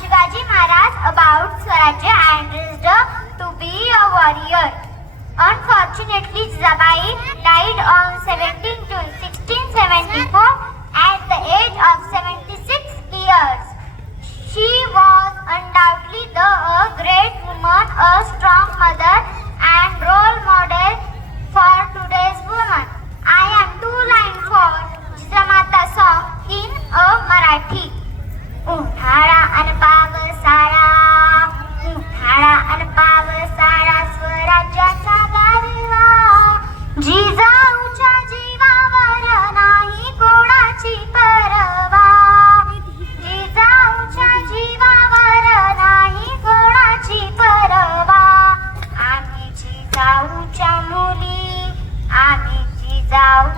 Shivaji Maharaj about Swarajya and rised to be a warrior unfortunately जबाई died on seventeen June sixteen seventy four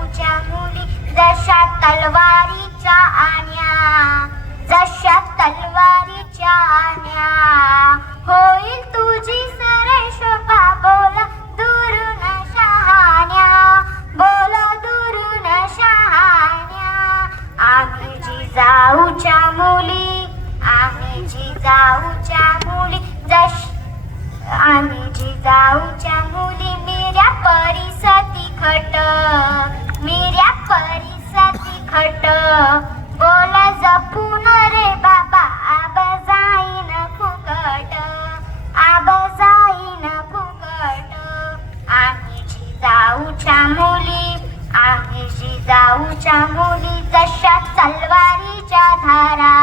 आमच्या मुली जशा तलवारीच्या आण्या जशा तलवारीच्या आण्या. होईल तुझी सरे शोभा बोला दुरून शहाण्या बोला दुरून शहाण्या. आम्ही जिजाऊच्या मुली आम्ही जी जाऊच्या मुली जश आम्ही जिजाऊच्या बोला जपून रे बाबा आब जाईन फुकट आब जाईन फुकट. आम्ही जाऊच्या मुली आम्ही जाऊच्या मुली जशा तलवारीच्या धारा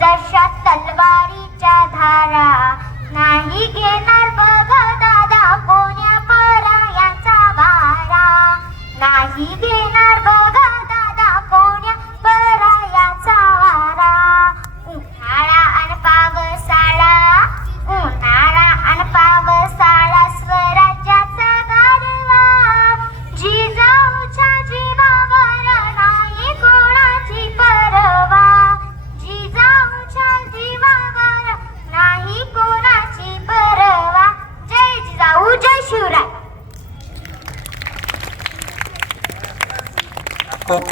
जशा तलवारीच्या धारा. नाही घेणार बघ दादा कोण्या परायाचा वारा. नाही घेणार llorar.